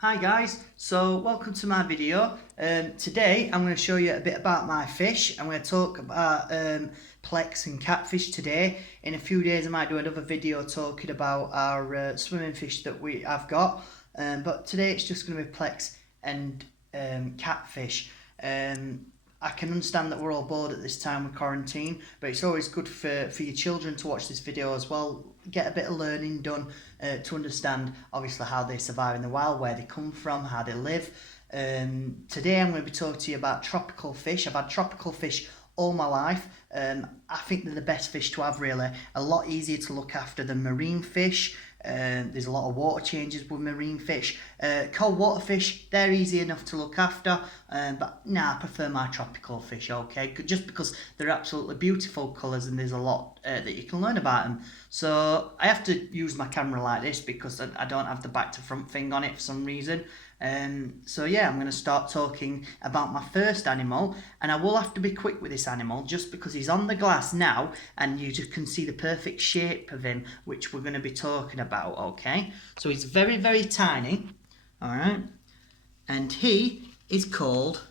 Hi guys, so welcome to my video. Today I'm going to show you a bit about my fish. I'm going to talk about plex and catfish today. In a few days I might do another video talking about our swimming fish that I've got. But today it's just going to be plex and catfish. I can understand that we're all bored at this time with quarantine, but it's always good for your children to watch this video as well. Get a bit of learning done to understand obviously how they survive in the wild, where they come from, how they live. Today I'm going to be talking to you about tropical fish. I've had tropical fish all my life. I think they're the best fish to have, really. A lot easier to look after than marine fish. There's a lot of water changes with marine fish. Cold water fish, they're easy enough to look after, but I prefer my tropical fish, okay? Just because they're absolutely beautiful colours and there's a lot that you can learn about them. So I have to use my camera like this because I don't have the back to front thing on it for some reason. So yeah, I'm going to start talking about my first animal, and I will have to be quick with this animal just because he's on the glass now and you just can see the perfect shape of him, which we're going to be talking about, okay? So he's very, very tiny, alright, and he is called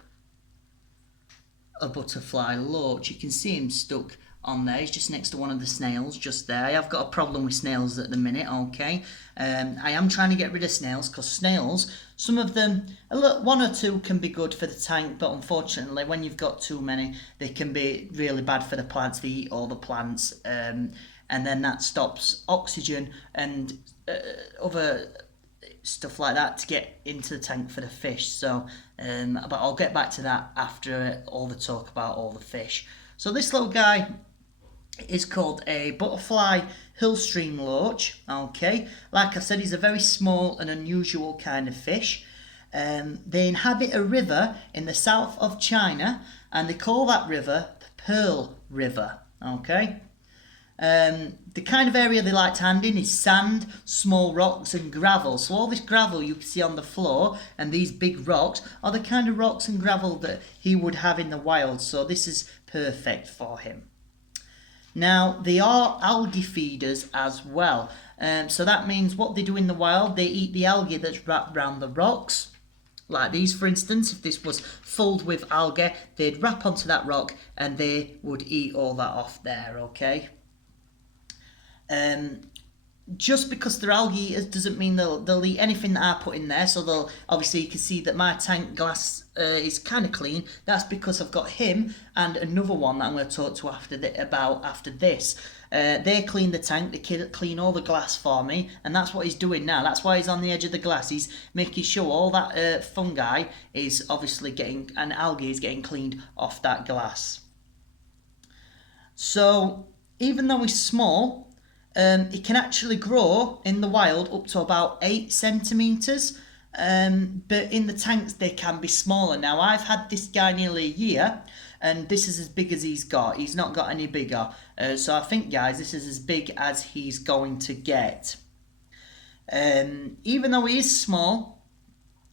a butterfly loach. You can see him stuck on there. He's just next to one of the snails just there. I have got a problem with snails at the minute, okay? I am trying to get rid of snails because snails, some of them, one or two can be good for the tank, but unfortunately when you've got too many, they can be really bad for the plants. They eat all the plants, and then that stops oxygen and other stuff like that to get into the tank for the fish. So but I'll get back to that after all the talk about all the fish. So this little guy is called a butterfly hillstream loach, okay? Like I said, he's a very small and unusual kind of fish. They inhabit a river in the south of China, and they call that river the Pearl River, okay? The kind of area they like to hand in is sand, small rocks and gravel. So all this gravel you can see on the floor and these big rocks are the kind of rocks and gravel that he would have in the wild. So this is perfect for him. Now, they are algae feeders as well. So that means what they do in the wild, they eat the algae that's wrapped around the rocks. Like these, for instance, if this was filled with algae, they'd wrap onto that rock and they would eat all that off there, okay? Just because they're algae eaters doesn't mean they'll eat anything that I put in there. So they'll, obviously you can see that my tank glass is kind of clean. That's because I've got him and another one that I'm going to talk to after this. They clean the tank, they clean all the glass for me, and that's what he's doing now. That's why he's on the edge of the glass. He's making sure all that fungi is obviously getting, and algae is getting cleaned off that glass. So even though he's small, it can actually grow in the wild up to about 8 centimetres, but in the tanks they can be smaller. Now I've had this guy nearly a year and this is as big as he's got. He's not got any bigger, so I think, guys, this is as big as he's going to get. Even though he is small,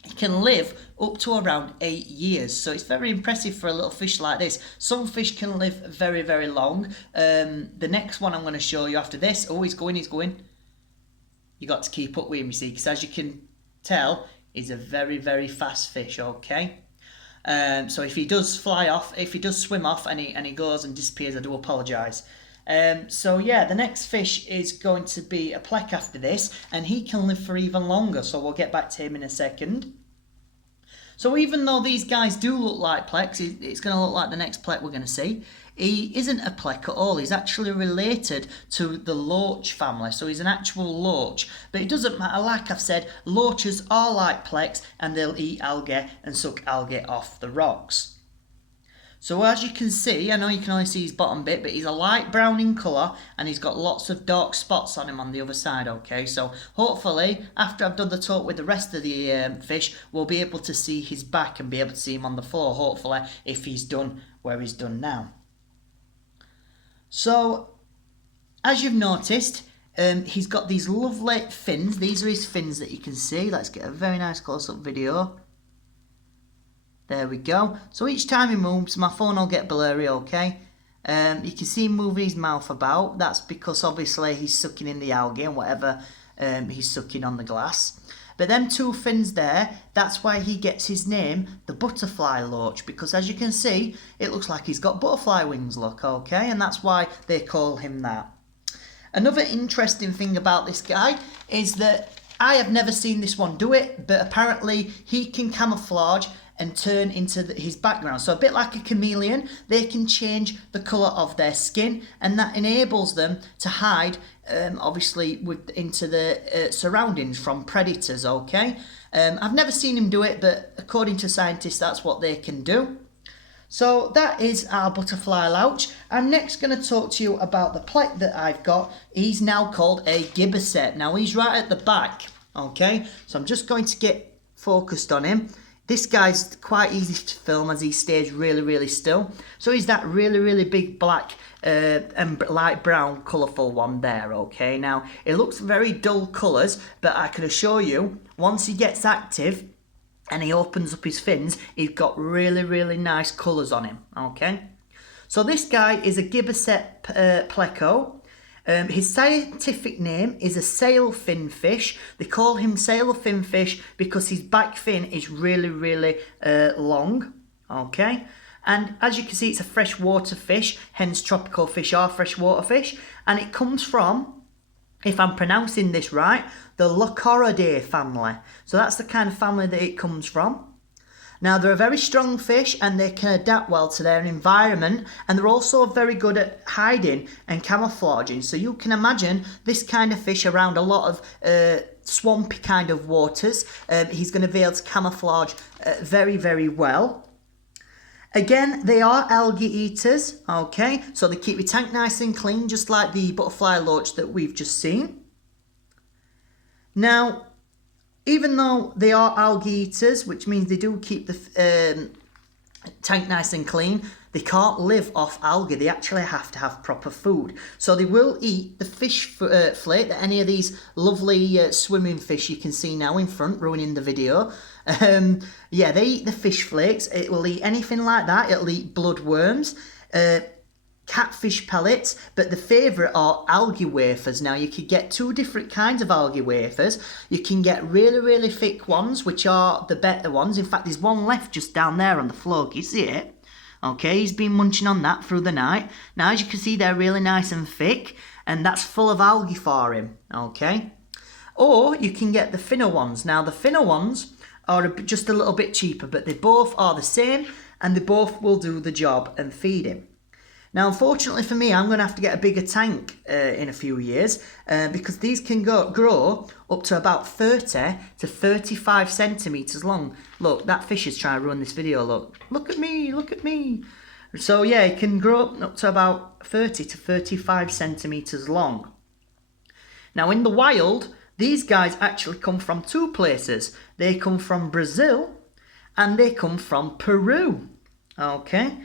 he can live up to around 8 years, so it's very impressive for a little fish like this. Some fish can live very, very long. The next one I'm going to show you after this, oh, he's going. You got to keep up with him, you see, because as you can tell, he's a very, very fast fish, okay? So if he does fly off, if he does swim off and he goes and disappears, I do apologise. So yeah, the next fish is going to be a plec after this, and he can live for even longer, so we'll get back to him in a second. So even though these guys do look like plecs, it's going to look like the next plec we're going to see. He isn't a plec at all. He's actually related to the loach family, so he's an actual loach. But it doesn't matter, like I've said, loaches are like plecs and they'll eat algae and suck algae off the rocks. So as you can see, I know you can only see his bottom bit, but he's a light brown in colour and he's got lots of dark spots on him on the other side, okay? So hopefully, after I've done the talk with the rest of the fish, we'll be able to see his back and be able to see him on the floor, hopefully, if he's done where he's done now. So, as you've noticed, he's got these lovely fins. These are his fins that you can see. Let's get a very nice close-up video. There we go. So each time he moves, my phone will get blurry, okay? You can see him moving his mouth about. That's because obviously he's sucking in the algae and whatever he's sucking on the glass. But them two fins there, that's why he gets his name, the butterfly loach, because as you can see, it looks like he's got butterfly wings, look, okay? And that's why they call him that. Another interesting thing about this guy is that I have never seen this one do it, but apparently he can camouflage and turn into his background. So a bit like a chameleon, they can change the colour of their skin, and that enables them to hide, obviously, into the surroundings from predators, okay? I've never seen him do it, but according to scientists, that's what they can do. So that is our butterfly loach. I'm next going to talk to you about the plec that I've got. He's now called a gibbosette. Now he's right at the back, okay? So I'm just going to get focused on him. This guy's quite easy to film as he stays really still. So he's that really big black and light brown colourful one there, okay? Now, it looks very dull colours, but I can assure you, once he gets active and he opens up his fins, he's got really nice colours on him, okay? So this guy is a gibbosette pleco. His scientific name is a sailfin fish. They call him sailfin fish because his back fin is really long, okay? And as you can see, it's a freshwater fish, hence tropical fish are freshwater fish. And it comes from, if I'm pronouncing this right, the Locoridae family. So that's the kind of family that it comes from. Now, they're a very strong fish and they can adapt well to their environment, and they're also very good at hiding and camouflaging. So you can imagine this kind of fish around a lot of swampy kind of waters. He's going to be able to camouflage very well. Again, they are algae eaters, okay? So they keep your tank nice and clean, just like the butterfly loach that we've just seen. Now, even though they are algae eaters, which means they do keep the tank nice and clean, they can't live off algae. They actually have to have proper food. So they will eat the fish flake that any of these lovely swimming fish you can see now in front, ruining the video. Yeah, they eat the fish flakes. It will eat anything like that. It'll eat bloodworms, catfish pellets, but the favourite are algae wafers. Now, you could get two different kinds of algae wafers. You can get really thick ones, which are the better ones. In fact, there's one left just down there on the floor. Can you see it? Okay, he's been munching on that through the night. Now, as you can see, they're really nice and thick, and that's full of algae for him, okay? Or you can get the thinner ones. Now, the thinner ones are just a little bit cheaper, but they both are the same, and they both will do the job and feed him. Now, unfortunately for me, I'm going to have to get a bigger tank in a few years because these can grow up to about 30 to 35 centimetres long. Look, that fish is trying to ruin this video, look. Look at me. So, yeah, it can grow up to about 30 to 35 centimetres long. Now, in the wild, these guys actually come from two places. They come from Brazil and they come from Peru, okay?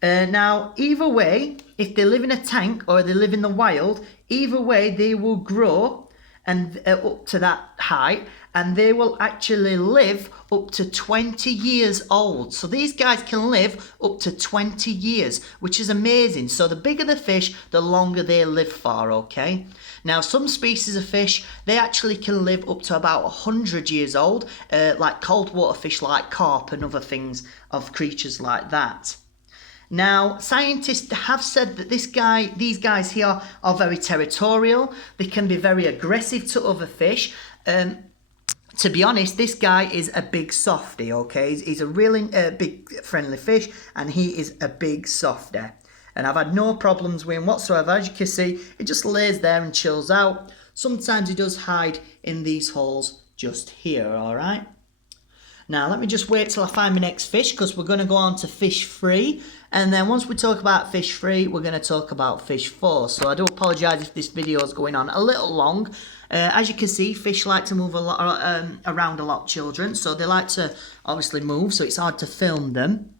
Now, either way, if they live in a tank or they live in the wild, either way they will grow and up to that height, and they will actually live up to 20 years old. So these guys can live up to 20 years, which is amazing. So the bigger the fish, the longer they live for, okay? Now, some species of fish, they actually can live up to about 100 years old, like cold water fish like carp and other things of creatures like that. Now, scientists have said that these guys here are very territorial. They can be very aggressive to other fish. To be honest, this guy is a big softie, okay? He's a really big friendly fish, and he is a big softie. And I've had no problems with him whatsoever. As you can see, he just lays there and chills out. Sometimes he does hide in these holes just here, all right? Now, let me just wait till I find my next fish, because we're going to go on to fish 3. And then once we talk about fish 3, we're going to talk about fish 4. So I do apologise if this video is going on a little long. As you can see, fish like to move a lot, around a lot, children. So they like to obviously move, so it's hard to film them.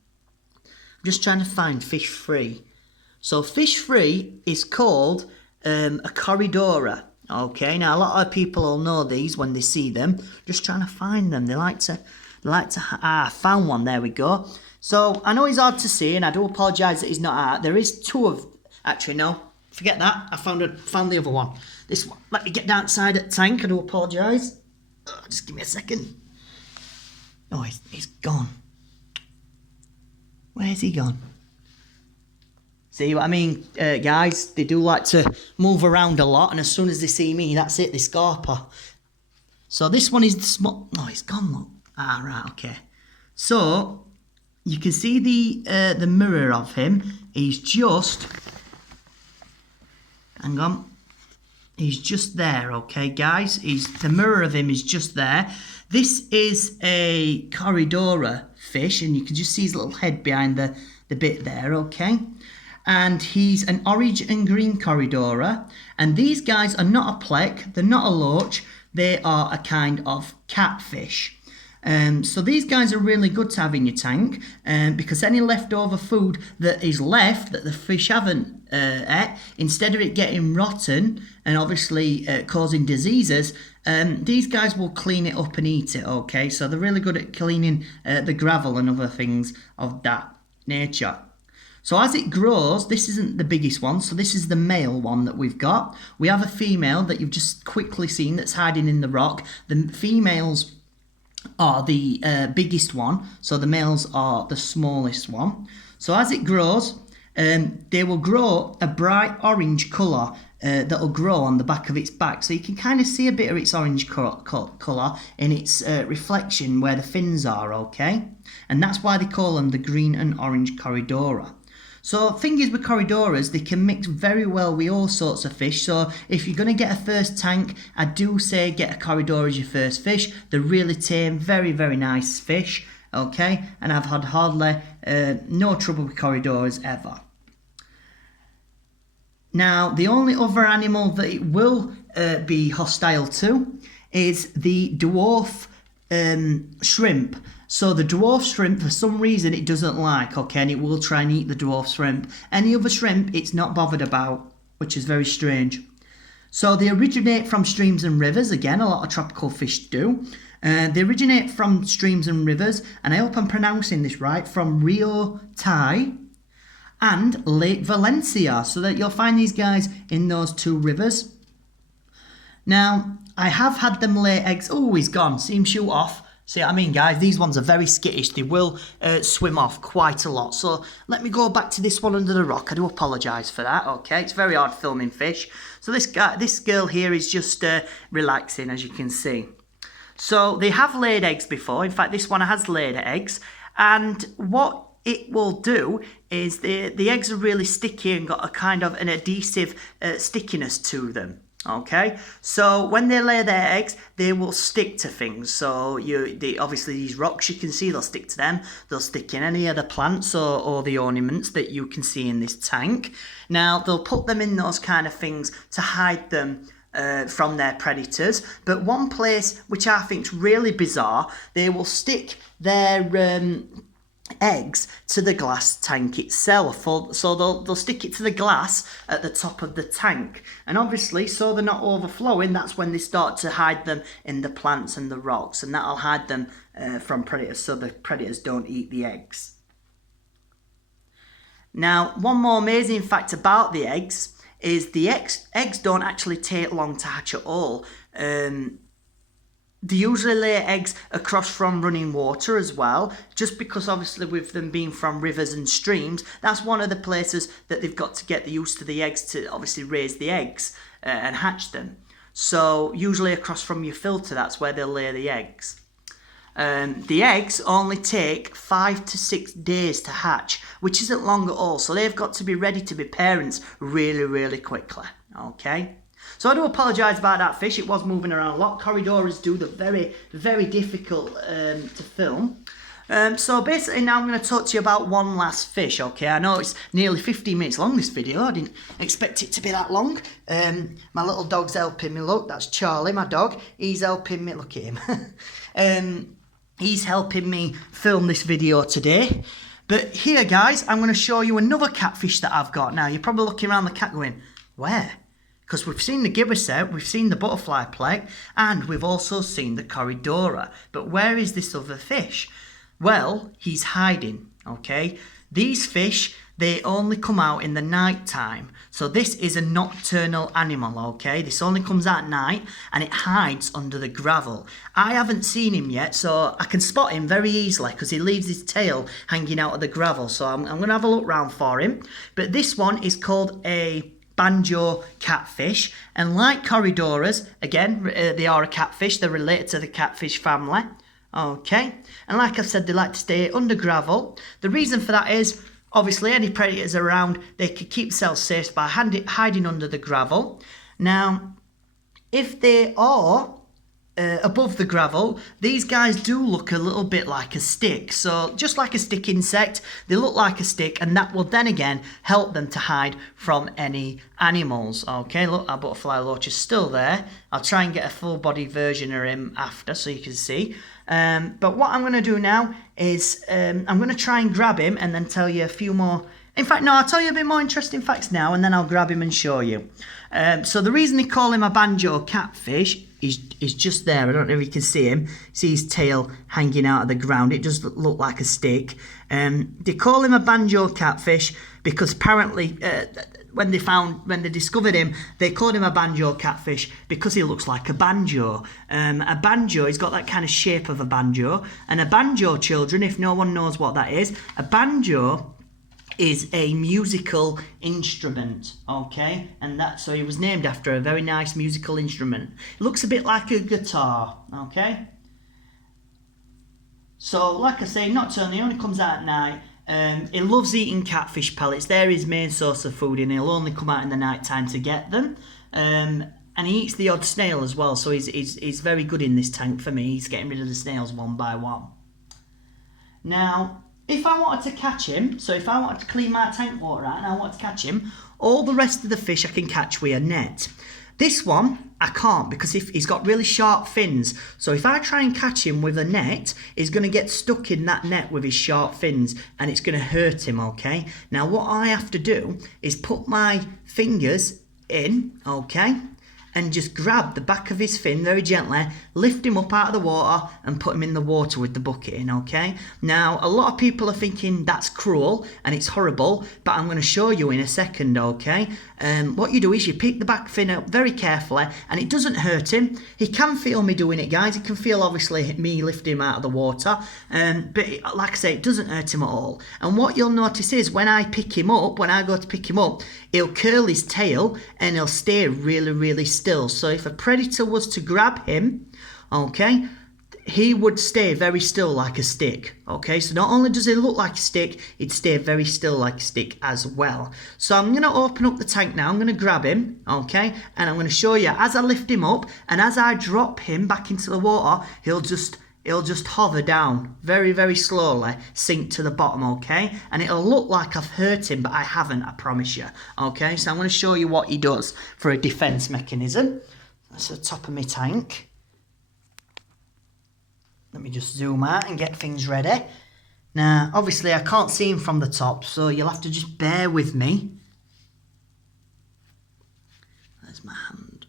I'm just trying to find fish 3. So fish 3 is called a corridora. Okay, now a lot of people will know these when they see them. Just trying to find them. They like to I found one, there we go. So I know he's hard to see, and I do apologise that he's not out. There is two of, actually no, forget that. I found the other one. This one, let me get down outside the tank. I do apologise. Just give me a second. Oh, he's gone. Where's he gone? See what I mean, guys? They do like to move around a lot, and as soon as they see me, that's it, they scarper. So this one is the small... Oh, he's gone, look. Ah, right, okay. So, you can see the mirror of him. He's just... Hang on. He's just there, okay, guys? The mirror of him is just there. This is a Corridora fish, and you can just see his little head behind the bit there, okay? And he's an orange and green Corridora. And these guys are not a plec, they're not a loach, they are a kind of catfish. So these guys are really good to have in your tank because any leftover food that is left that the fish haven't ate, instead of it getting rotten and obviously causing diseases, these guys will clean it up and eat it, okay? So they're really good at cleaning the gravel and other things of that nature. So as it grows, this isn't the biggest one, so this is the male one that we've got. We have a female that you've just quickly seen that's hiding in the rock. The females are the biggest one, so the males are the smallest one. So as it grows, they will grow a bright orange colour that will grow on the back of its back. So you can kind of see a bit of its orange colour in its reflection where the fins are, okay? And that's why they call them the green and orange Corridora. So thing is with Corridoras, they can mix very well with all sorts of fish. So if you're going to get a first tank, I do say get a Corridora as your first fish. They're really tame, very, very nice fish, okay? And I've had hardly no trouble with Corridoras ever. Now, the only other animal that it will be hostile to is the dwarf shrimp. So the dwarf shrimp, for some reason, it doesn't like, okay, and it will try and eat the dwarf shrimp. Any other shrimp, it's not bothered about, which is very strange. So they originate from streams and rivers. Again, a lot of tropical fish do. They originate from streams and rivers, and I hope I'm pronouncing this right, from Rio Tai and Lake Valencia, so that you'll find these guys in those two rivers. Now, I have had them lay eggs. Oh, he's gone. See him shoot off. See what I mean, guys? These ones are very skittish. They will swim off quite a lot. So let me go back to this one under the rock. I do apologise for that, okay? It's very hard filming fish. So this girl here is just relaxing, as you can see. So they have laid eggs before. In fact, this one has laid eggs. And what it will do is the eggs are really sticky and got a kind of an adhesive stickiness to them. Okay, so when they lay their eggs, they will stick to things. So obviously these rocks you can see, they'll stick to them. They'll stick in any other plants or the ornaments that you can see in this tank. Now they'll put them in those kind of things to hide them from their predators. But one place which I think is really bizarre, they will stick their eggs to the glass tank itself. So they'll stick it to the glass at the top of the tank, and obviously so they're not overflowing, that's when they start to hide them in the plants and the rocks, and that'll hide them from predators so the predators don't eat the eggs. Now, one more amazing fact about the eggs is the eggs don't actually take long to hatch at all. They usually lay eggs across from running water as well, just because obviously with them being from rivers and streams, that's one of the places that they've got to get used to the eggs to obviously raise the eggs and hatch them. So usually across from your filter, that's where they'll lay the eggs. The eggs only take 5 to 6 days to hatch, which isn't long at all. So they've got to be ready to be parents really, really quickly, okay? So I do apologise about that fish. It was moving around a lot. Corridoras do. They're very, very difficult to film. So basically now I'm going to talk to you about one last fish, okay? I know it's nearly 15 minutes long, this video. I didn't expect it to be that long. My little dog's helping me. Look, that's Charlie, my dog. He's helping me. Look at him. He's helping me film this video today. But here, guys, I'm going to show you another catfish that I've got. Now, you're probably looking around the cat going, where? Because we've seen the gibberset, we've seen the butterfly plec, and we've also seen the Corridora. But where is this other fish? Well, he's hiding, okay? These fish, they only come out in the night time. So this is a nocturnal animal, okay? This only comes out at night and it hides under the gravel. I haven't seen him yet, so I can spot him very easily because he leaves his tail hanging out of the gravel. So I'm going to have a look round for him. But this one is called a banjo catfish, and like corridoras, again, they are a catfish. They're related to the catfish family, okay? And like I said, they like to stay under gravel. The reason for that is, obviously, any predators around, they could keep themselves safe by hiding under the gravel. Now, if they are above the gravel, these guys do look a little bit like a stick. So just like a stick insect, they look like a stick, and that will then again help them to hide from any animals. Okay, look, our butterfly loach is still there. I'll try and get a full body version of him after so you can see. But what I'm going to do now is I'm going to try and grab him and then tell you a few more. In fact, no, I'll tell you a bit more interesting facts now, and then I'll grab him and show you. So the reason they call him a banjo catfish is just there. I don't know if you can see him. See his tail hanging out of the ground. It does look like a stick. They call him a banjo catfish because apparently when they discovered him, they called him a banjo catfish because he looks like a banjo. A banjo, he's got that kind of shape of a banjo. And a banjo, children, if no one knows what that is, a banjo is a musical instrument, okay? And so he was named after a very nice musical instrument. It looks a bit like a guitar, okay? So, like I say, nocturnal, he only comes out at night. He loves eating catfish pellets. They're his main source of food, and he'll only come out in the night time to get them. And he eats the odd snail as well, so he's very good in this tank for me. He's getting rid of the snails one by one. Now, if I wanted to catch him, so if I wanted to clean my tank water out and I want to catch him, all the rest of the fish I can catch with a net. This one, I can't because he's got really sharp fins. So if I try and catch him with a net, he's going to get stuck in that net with his sharp fins and it's going to hurt him, okay? Now what I have to do is put my fingers in, okay? And just grab the back of his fin very gently, lift him up out of the water and put him in the water with the bucket in, okay? Now, a lot of people are thinking that's cruel and it's horrible, but I'm going to show you in a second, okay? What you do is you pick the back fin up very carefully and it doesn't hurt him. He can feel me doing it, guys. He can feel, obviously, me lifting him out of the water. But like I say, it doesn't hurt him at all. And what you'll notice is when I pick him up, when I go to pick him up, he'll curl his tail and he'll stay really, really still. So if a predator was to grab him, okay, he would stay very still like a stick, okay? So not only does he look like a stick, he'd stay very still like a stick as well. So I'm going to open up the tank now. I'm going to grab him, okay? And I'm going to show you as I lift him up and as I drop him back into the water, he'll just hover down very, very slowly, sink to the bottom, okay? And it'll look like I've hurt him, but I haven't, I promise you, okay? So I'm going to show you what he does for a defense mechanism. That's the top of my tank. Let me just zoom out and get things ready. Now, obviously, I can't see him from the top, so you'll have to just bear with me. There's my hand.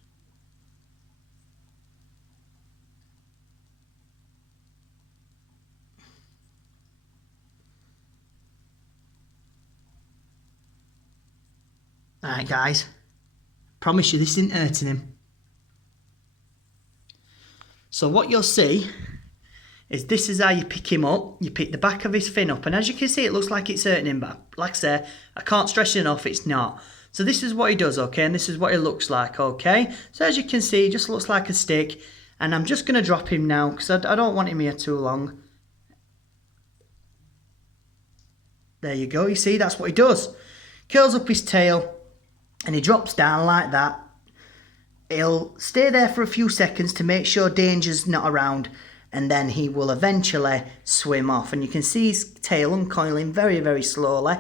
Alright, guys. Promise you this isn't hurting him. So what you'll see is this is how you pick him up. You pick the back of his fin up, and as you can see, it looks like it's hurting him, but like I say, I can't stress it enough, it's not. So this is what he does, okay, and this is what it looks like, okay? So as you can see, he just looks like a stick, and I'm just going to drop him now, because I don't want him here too long. There you go, you see, that's what he does. Curls up his tail, and he drops down like that. He'll stay there for a few seconds to make sure danger's not around, and then he will eventually swim off. And you can see his tail uncoiling very, very slowly.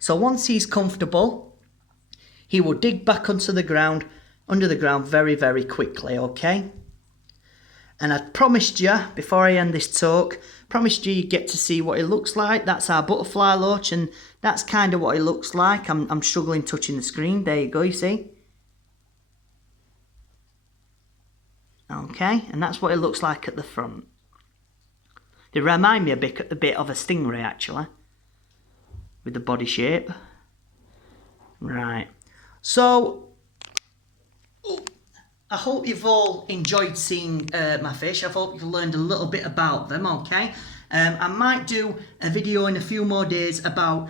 So once he's comfortable, he will dig back onto the ground, under the ground very, very quickly, okay? And I promised you, before I end this talk, promised you get to see what it looks like. That's our butterfly loach, and that's kind of what it looks like. I'm struggling touching the screen. There you go, you see? Okay, and that's what it looks like at the front. They remind me a bit of a stingray, actually, with the body shape. Right. So I hope you've all enjoyed seeing my fish. I hope you've learned a little bit about them, okay? I might do a video in a few more days about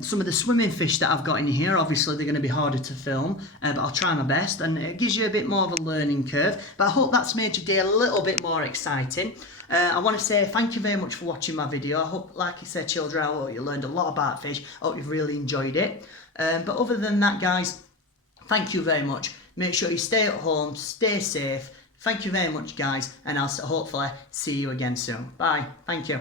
some of the swimming fish that I've got in here. Obviously, they're going to be harder to film, but I'll try my best, and it gives you a bit more of a learning curve. But I hope that's made your day a little bit more exciting. I want to say thank you very much for watching my video. I hope, like I said, children, I hope you learned a lot about fish. I hope you've really enjoyed it. But other than that, guys, thank you very much. Make sure you stay at home, stay safe. Thank you very much, guys, and I'll hopefully see you again soon. Bye. Thank you.